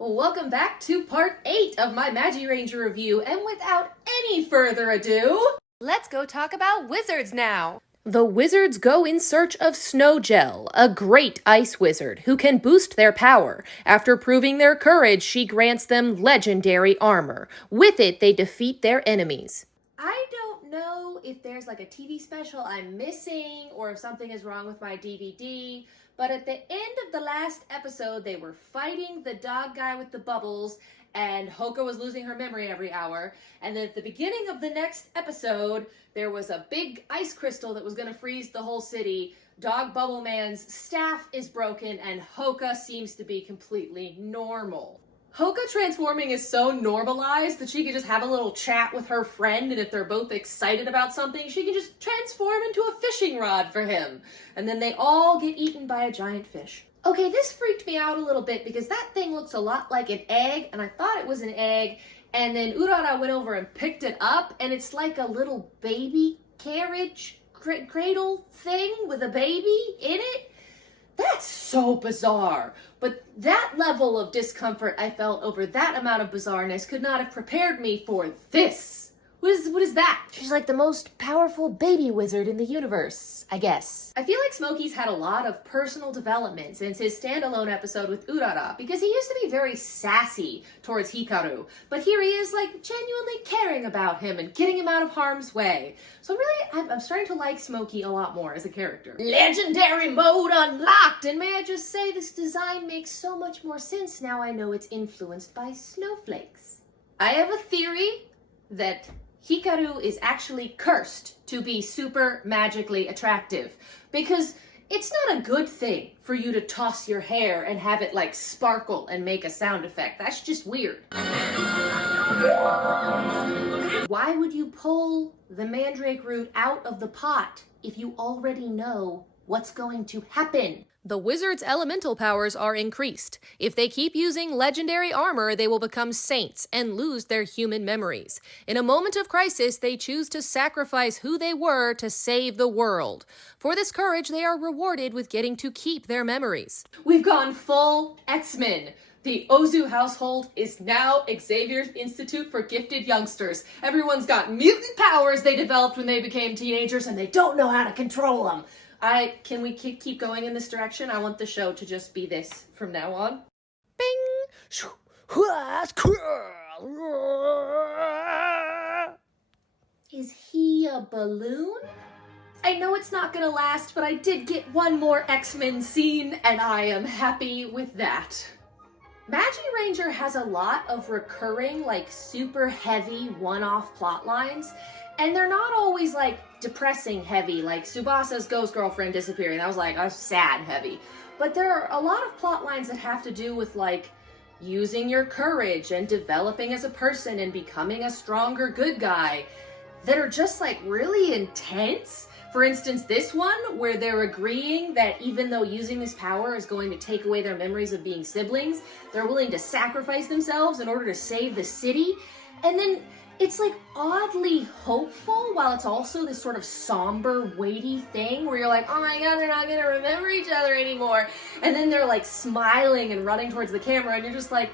Welcome back to part 8 of my Magiranger review, and without any further ado, let's go talk about wizards now. The wizards go in search of Snowgel, a great ice wizard who can boost their power. After proving their courage, she grants them legendary armor. With it, they defeat their enemies. I don't know if there's like a TV special I'm missing or if something is wrong with my DVD, but at the end of the last episode, they were fighting the dog guy with the bubbles, and Hoka was losing her memory every hour. And then at the beginning of the next episode, there was a big ice crystal that was going to freeze the whole city. Dog Bubble Man's staff is broken, and Hoka seems to be completely normal. Hoka transforming is so normalized that she can just have a little chat with her friend, and if they're both excited about something, she can just transform into a fishing rod for him. And then they all get eaten by a giant fish. Okay, this freaked me out a little bit because that thing looks a lot like an egg, and I thought it was an egg, and then Urara went over and picked it up, and it's like a little baby carriage cradle thing with a baby in it. That's so bizarre. But that level of discomfort I felt over that amount of bizarreness could not have prepared me for this. What is that? She's like the most powerful baby wizard in the universe, I guess. I feel like Smokey's had a lot of personal development since his standalone episode with Urara, because he used to be very sassy towards Hikaru, but here he is like genuinely caring about him and getting him out of harm's way. So really, I'm starting to like Smokey a lot more as a character. Legendary mode unlocked! And may I just say, this design makes so much more sense now I know it's influenced by snowflakes. I have a theory that Hikaru is actually cursed to be super magically attractive, because it's not a good thing for you to toss your hair and have it like sparkle and make a sound effect. That's just weird. Why would you pull the mandrake root out of the pot if you already know what's going to happen? The wizard's elemental powers are increased. If they keep using legendary armor, they will become saints and lose their human memories. In a moment of crisis, they choose to sacrifice who they were to save the world. For this courage, they are rewarded with getting to keep their memories. We've gone full X-Men. The Ozu household is now Xavier's Institute for Gifted Youngsters. Everyone's got mutant powers they developed when they became teenagers, and they don't know how to control them. Can we keep going in this direction? I want the show to just be this from now on. Bing! Is he a balloon? I know it's not gonna last, but I did get one more X-Men scene, and I am happy with that. Magiranger has a lot of recurring, like, super heavy one-off plot lines, and they're not always, like, depressing heavy, like Tsubasa's ghost girlfriend disappearing. That was, like, a sad heavy. But there are a lot of plot lines that have to do with, like, using your courage and developing as a person and becoming a stronger good guy that are just, like, really intense. For instance, this one, where they're agreeing that even though using this power is going to take away their memories of being siblings, they're willing to sacrifice themselves in order to save the city. And then it's like oddly hopeful while it's also this sort of somber, weighty thing where you're like, oh my god, they're not gonna remember each other anymore. And then they're like smiling and running towards the camera, and you're just like,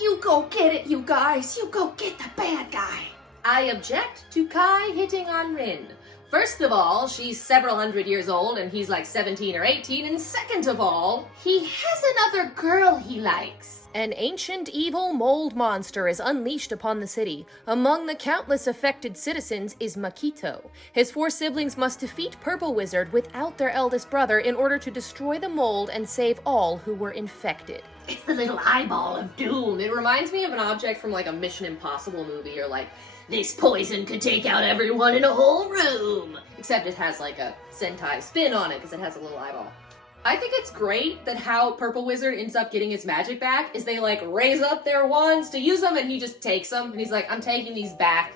you go get it, you guys. You go get the bad guy. I object to Kai hitting on Rin. First of all, she's several hundred years old and he's like 17 or 18. And second of all, he has another girl he likes. An ancient evil mold monster is unleashed upon the city. Among the countless affected citizens is Makito. His 4 siblings must defeat Purple Wizard without their eldest brother in order to destroy the mold and save all who were infected. It's the little eyeball of doom. It reminds me of an object from like a Mission Impossible movie, or like, this poison could take out everyone in a whole room. Except it has like a Sentai spin on it because it has a little eyeball. I think it's great that how Purple Wizard ends up getting his magic back is they like raise up their wands to use them and he just takes them and he's like, I'm taking these back.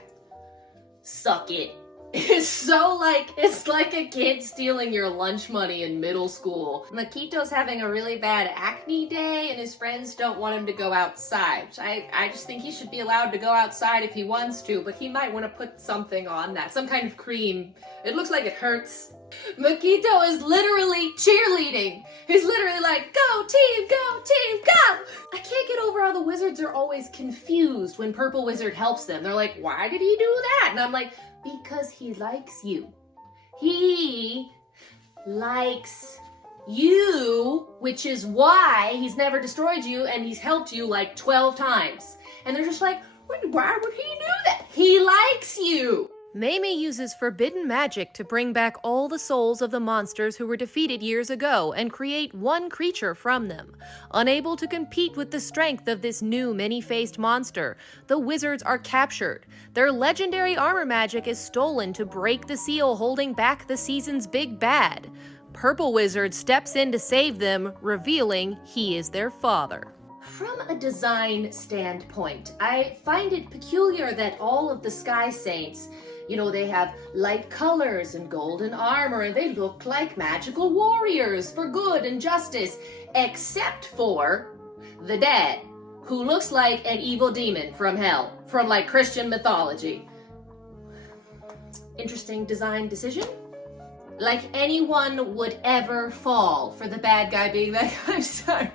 Suck it. It's so like, it's like a kid stealing your lunch money in middle school. Makito's having a really bad acne day and his friends don't want him to go outside. I just think he should be allowed to go outside if he wants to, but he might want to put something on that. Some kind of cream. It looks like it hurts Makito is literally cheerleading. He's literally like, go team, go! I can't get over how the wizards are always confused when Purple Wizard helps them. They're like, why did he do that? And I'm like, because he likes you. He likes you, which is why he's never destroyed you and he's helped you like 12 times. And they're just like, why would he do that? He likes you. Mei uses forbidden magic to bring back all the souls of the monsters who were defeated years ago and create one creature from them. Unable to compete with the strength of this new many-faced monster, the wizards are captured. Their legendary armor magic is stolen to break the seal holding back the season's big bad. Purple Wizard steps in to save them, revealing he is their father. From a design standpoint, I find it peculiar that all of the Sky Saints, they have light colors and golden armor, and they look like magical warriors for good and justice, except for the dad, who looks like an evil demon from hell, from like Christian mythology. Interesting design decision. Like anyone would ever fall for the bad guy being like, I'm sorry,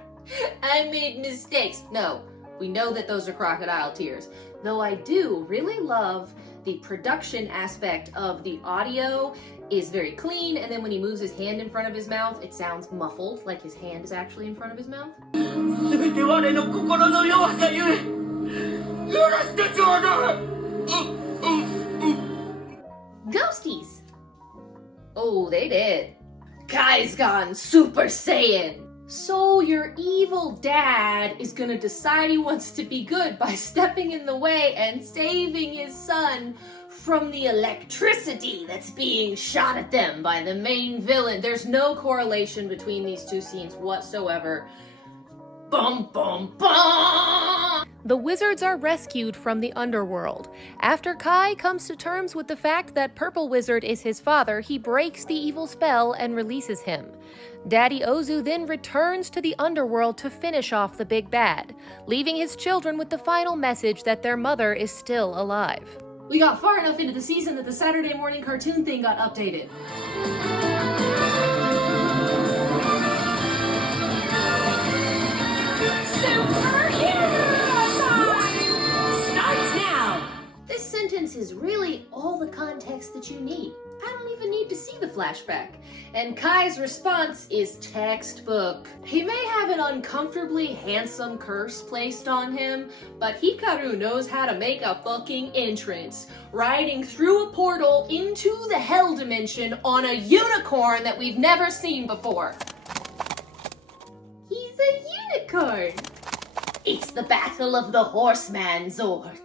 I made mistakes. No, we know that those are Crocodile Tears. Though I do really love the production aspect of the audio is very clean, and then when he moves his hand in front of his mouth, it sounds muffled, like his hand is actually in front of his mouth. Ghosties! Oh, they did. Kai's gone Super Saiyan! So your evil dad is gonna decide he wants to be good by stepping in the way and saving his son from the electricity that's being shot at them by the main villain. There's no correlation between these two scenes whatsoever. Bum, bum, bum! The wizards are rescued from the underworld. After Kai comes to terms with the fact that Purple Wizard is his father, he breaks the evil spell and releases him. Daddy Ozu then returns to the underworld to finish off the big bad, leaving his children with the final message that their mother is still alive. We got far enough into the season that the Saturday morning cartoon thing got updated. This sentence is really all the context that you need. I don't even need to see the flashback. And Kai's response is textbook. He may have an uncomfortably handsome curse placed on him, but Hikaru knows how to make a fucking entrance, riding through a portal into the hell dimension on a unicorn that we've never seen before. He's a unicorn! It's the battle of the horseman Zords.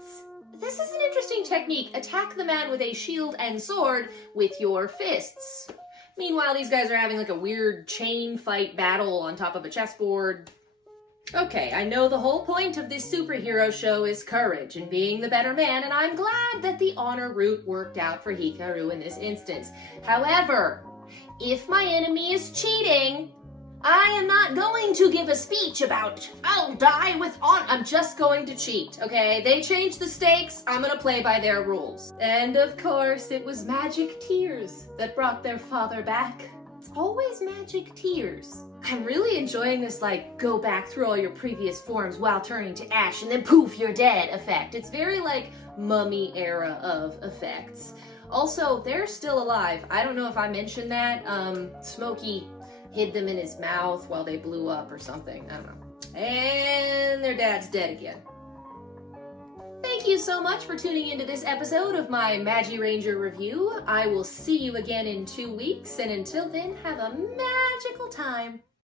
This is an interesting technique. Attack the man with a shield and sword with your fists. Meanwhile, these guys are having like a weird chain fight battle on top of a chessboard. Okay, I know the whole point of this superhero show is courage and being the better man, and I'm glad that the honor route worked out for Hikaru in this instance. However, if my enemy is cheating, I am not going to give a speech about, I'll die with honor. I'm just going to cheat, okay? They changed the stakes. I'm gonna play by their rules. And of course, it was magic tears that brought their father back. It's always magic tears. I'm really enjoying this, like, go back through all your previous forms while turning to ash and then poof, you're dead effect. It's very, like, Mummy era of effects. Also, they're still alive. I don't know if I mentioned that. Smokey hid them in his mouth while they blew up or something. I don't know. And their dad's dead again. Thank you so much for tuning into this episode of my Magiranger review. I will see you again in 2 weeks, and until then, have a magical time.